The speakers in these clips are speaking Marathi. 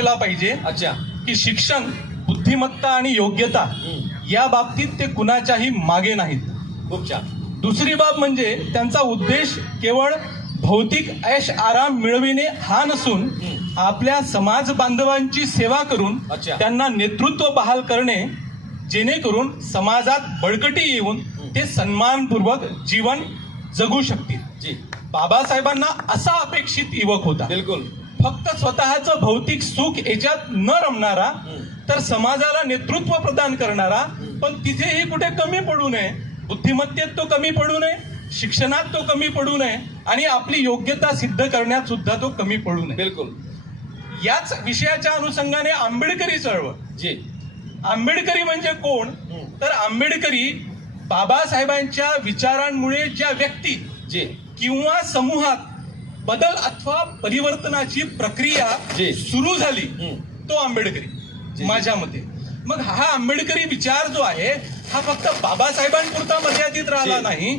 केला पाहिजे अच्छा. की शिक्षण बुद्धिमत्ता आणि योग्यता. या बाबतीत ते कुणाच्याही मागे नाहीत. खूप छान. दुसरी बाब म्हणजे त्यांचा उद्देश केवळ भौतिक ऐश आराम मिळविणे हा नसून. आपल्या समाज बांधवांची सेवा करून अच्छा. त्यांना नेतृत्व बहाल करणे जेणेकरून समाजात बळकटी येऊन ते सन्मानपूर्वक जीवन जगू शकतील. जी. बाबासाहेबांना असा अपेक्षित युवक होता. बिलकुल. फक्त स्वतःचं भौतिक सुख याच्यात न रमणारा. तर समाजाला नेतृत्व प्रदान करणारा पण तिथेही कुठे कमी पडू नये. बुद्धिमत्तेत तो कमी पडू नये शिक्षणात तो कमी पडू नये आणि आपली योग्यता सिद्ध करण्यात सुद्धा तो कमी पडू नये. बिलकुल. याच विषयाच्या अनुषंगाने आंबेडकरी चळवळ. जी. आंबेडकरी म्हणजे कोण. तर आंबेडकरी बाबासाहेबांच्या विचारांमुळे ज्या व्यक्ती जी. किंवा समूहात बदल अथवा परिवर्तनाची प्रक्रिया. सुरू झाली. तो आंबेडकरी. माझ्या मते मग हा आंबेडकरी विचार जो आहे हा फक्त बाबासाहेबांपुरता मर्यादित राहिला. नाही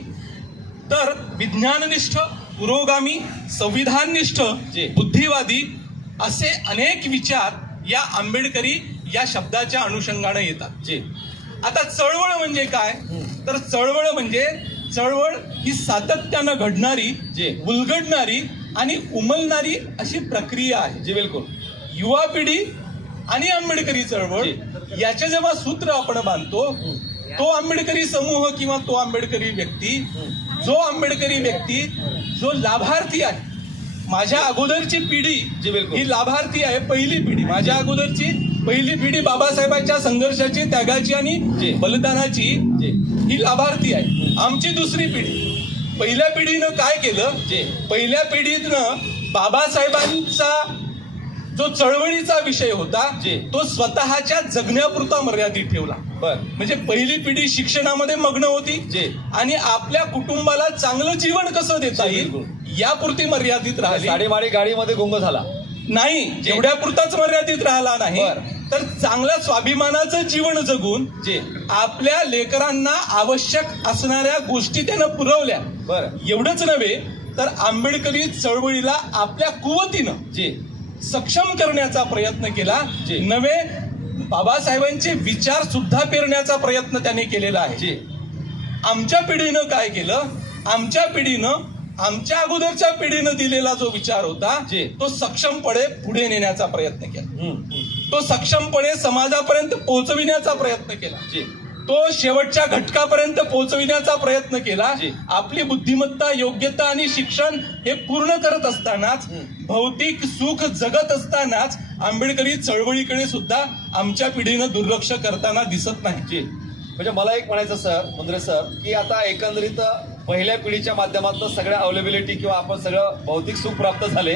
तर विज्ञाननिष्ठ पुरोगामी संविधाननिष्ठ. बुद्धिवादी असे अनेक विचार या आंबेडकरी या शब्दाच्या अनुषंगाने येतात जी आता चळवळ म्हणजे काय. तर चळवळ म्हणजे चळवळ ही सातत्यानं घडणारी. उलगडणारी आणि उमलणारी अशी प्रक्रिया आहे. जी बिलकुल. युवा पिढी आणि आंबेडकरी चळवळ. याचे जेव्हा सूत्र आपण बांधतो तो आंबेडकरी समूह किंवा तो आंबेडकरी व्यक्ती जो आंबेडकरी व्यक्ती जो लाभार्थी आहे. माझ्या अगोदरची पिढी जी, बिलकुल. ही लाभार्थी आहे पहिली पिढी. माझ्या अगोदरची पहिली पिढी बाबासाहेबांच्या संघर्षाची त्यागाची आणि. बलिदानाची ही लाभार्थी आहे. आमची दुसरी पिढी. पहिल्या पिढीनं काय केलं. पहिल्या पिढीनं बाबासाहेबांचा जो चळवळीचा विषय होता. तो स्वतःच्या जगण्यापुरता मर्यादित ठेवला बर म्हणजे पहिली पिढी शिक्षणामध्ये मग्न होती जी. आणि आपल्या कुटुंबाला चांगलं जीवन कसं देता येईल. यापुरती मर्यादित राहिली साडेमाडी गाडीमध्ये गुंग झाला नाही जेवढ्यापुरताच मर्यादित राहिला नाही. तर चांगल्या स्वाभिमानाचं जीवन जगून जी आपल्या लेकरांना आवश्यक असणाऱ्या गोष्टी त्यानं पुरवल्या बर. एवढंच नव्हे तर आंबेडकरी चळवळीला आपल्या कुवतीनं जी. सक्षम करण्याचा प्रयत्न केला. जी. नवे बाबासाहेबांचे विचार सुद्धा पेरण्याचा प्रयत्न त्यांनी केलेला आहे. जी. आमच्या पिढीनं काय केलं? आमच्या पिढीनं आमच्या अगोदरच्या पिढीनं दिलेला जो विचार होता जी. तो सक्षमपणे पुढे नेण्याचा प्रयत्न केला. तो सक्षमपणे समाजापर्यंत पोहोचविण्याचा प्रयत्न केला. जी. तो शेवटच्या घटकापर्यंत पोहोचविण्याचा प्रयत्न केला. आपली बुद्धिमत्ता योग्यता आणि शिक्षण हे पूर्ण करत असतानाच. भौतिक सुख जगत असतानाच आंबेडकरी चळवळीकडे सुद्धा आमच्या पिढीनं दुर्लक्ष करताना दिसत नाही म्हणजे मला एक म्हणायचं सर मुंद्रे सर की आता एकंदरीत पहिल्या पिढीच्या माध्यमातून सगळ्या अवेलेबिलिटी किंवा आपण सगळं भौतिक सुख प्राप्त झाले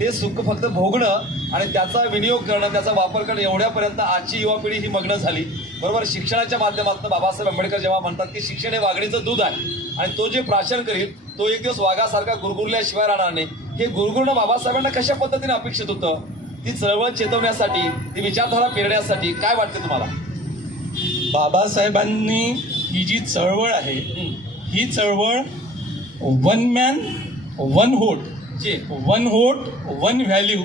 ते सुख फक्त भोगणं आणि त्याचा विनियोग करणं त्याचा वापर करणं एवढ्यापर्यंत आजची युवा पिढी ही मग्न झाली. बरोबर? शिक्षणाच्या माध्यमातून बाबासाहेब आंबेडकर जेव्हा म्हणतात की शिक्षण हे वागणीचं दूध आहे आणि तो जे प्राशन करील तो एक दिवस वाघासारखा गुरगुरल्याशिवाय राहणार नाही. हे गुरगुरणं बाबासाहेबांना कशा पद्धतीने अपेक्षित होतं? ती चळवळ चेतवण्यासाठी ती विचारधारा पेरण्यासाठी काय वाटते तुम्हाला? बाबासाहेबांनी ही जी चळवळ आहे. ही चळवळ one man one vote one vote one value.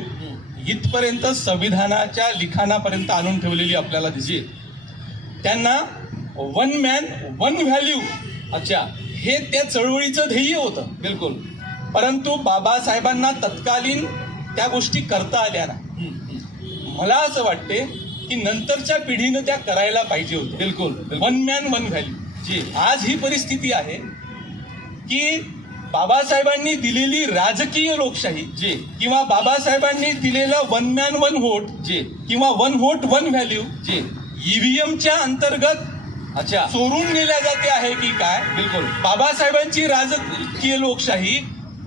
इथपर्यंत संविधानाच्या लिखाणापर्यंत आणून ठेवलेली आपल्याला दिसते जी त्यांना वन मॅन वन व्हॅल्यू अच्छा हे त्या चळवळीचं ध्येय होतं. बिलकुल. परंतु बाबासाहेबांना तत्कालीन त्या गोष्टी करता आल्या ना. मला असं वाटते की नंतरच्या पिढीनं त्या करायला पाहिजे होत्या बिलकुल. वन मॅन वन व्हॅल्यू जी. आज ही परिस्थिती आहे की बाबासाहेबांनी दिलेली राजकीय लोकशाही जी. किंवा बाबासाहेबांनी दिलेलं वन मॅन वन व्होट जी. किंवा वन व्होट वन व्हॅल्यू जी. ईव्हीएमच्या अंतर्गत अच्छा. चोरून नेल्या जाते आहे की काय? बिलकुल. बाबासाहेबांची राजकीय लोकशाही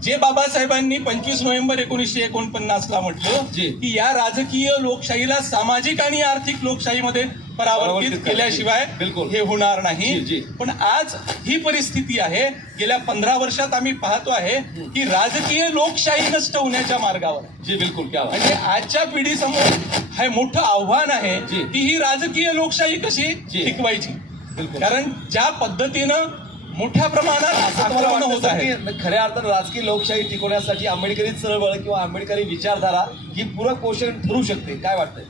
जे बाबासाहेबांनी पंचवीस नोव्हेंबर एकोणीसशे एकोणपन्नासला म्हटलं. की या राजकीय लोकशाहीला सामाजिक आणि आर्थिक लोकशाहीमध्ये परावर्तित. केल्याशिवाय बिलकुल. हे होणार नाही. पण आज ही परिस्थिती आहे गेल्या पंधरा वर्षात आम्ही पाहतो आहे की राजकीय लोकशाही नष्ट होण्याच्या मार्गावर. जी बिलकुल म्हणजे आजच्या पिढीसमोर हे मोठं आव्हान आहे. की ही राजकीय लोकशाही कशी. टिकवायची कारण ज्या पद्धतीनं मोठ्या प्रमाणात आक्रमण होत आहे. खऱ्या अर्थानं राजकीय लोकशाही टिकवण्यासाठी आंबेडकरी चळवळ किंवा आंबेडकरी विचारधारा ही पूरक पोषण ठरू शकते. काय वाटतंय?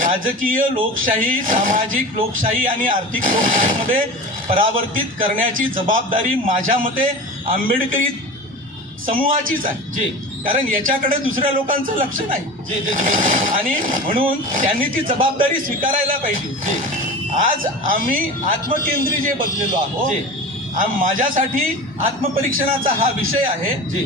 राजकीय लोकशाही सामाजिक लोकशाही आणि आर्थिक लोकशाहीमध्ये परावर्तित करण्याची जबाबदारी माझ्या मते आंबेडकरी समूहाचीच आहे. जी. कारण याच्याकडे दुसऱ्या लोकांचं लक्ष नाही. जी. आणि म्हणून त्यांनी ती जबाबदारी स्वीकारायला पाहिजे. जी. आज आम्ही आत्मकेंद्री जे बदलेलो आहोत माझ्यासाठी आत्मपरीक्षणाचा हा विषय आहे जी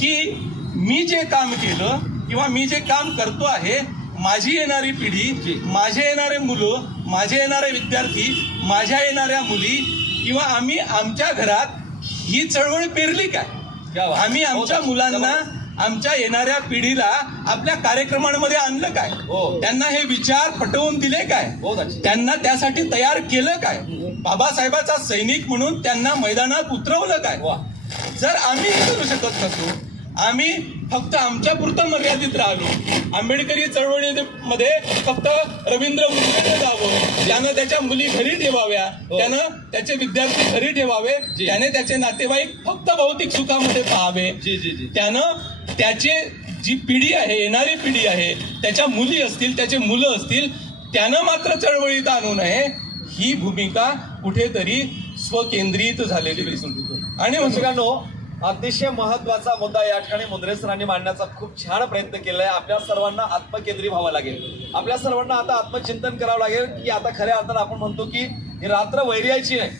की मी जे काम केलं किंवा मी जे काम करतो आहे माझी येणारी पिढी. माझे येणारे मुलं माझे येणारे विद्यार्थी माझ्या येणाऱ्या मुली किंवा आम्ही आमच्या घरात ही चळवळ पेरली काय. आम्ही आमच्या बहुत मुलांना. आमच्या येणाऱ्या पिढीला आपल्या कार्यक्रमांमध्ये आणलं काय? हो. त्यांना हे विचार पटवून दिले काय? अच्छा त्यांना त्यासाठी तयार केलं काय? बाबासाहेबाचा सैनिक म्हणून त्यांना मैदानात उतरवलं काय? वा. जर आम्ही हे करू शकत नसू आम्ही फक्त आमच्या पुरतं मर्यादित राहिलो. आंबेडकरी चळवळीमध्ये फक्त रवींद्र मुंडेने जावं त्यानं त्याच्या मुली घरी ठेवाव्या हो. त्यानं त्याचे विद्यार्थी घरी ठेवावे. त्याने त्याचे नातेवाईक फक्त भौतिक सुखामध्ये पाहावे. त्यानं त्याचे जी पिढी आहे येणारी पिढी आहे त्याच्या मुली असतील त्याचे मुलं असतील त्यानं मात्र चळवळीत आणू नये. ही भूमिका कुठेतरी स्वकेंद्रित झालेली दिसून येते. आणि म्हणतो अतिशय महत्त्वाचा मुद्दा या ठिकाणी मुंद्रे सरांनी मांडण्याचा खूप छान प्रयत्न केला आहे आपल्या सर्वांना आत्मकेंद्री व्हावं लागेल. आपल्या सर्वांना आता आत्मचिंतन करावं लागेल की आता खऱ्या अर्थानं आपण म्हणतो की ही रात्र वैर्याची नाही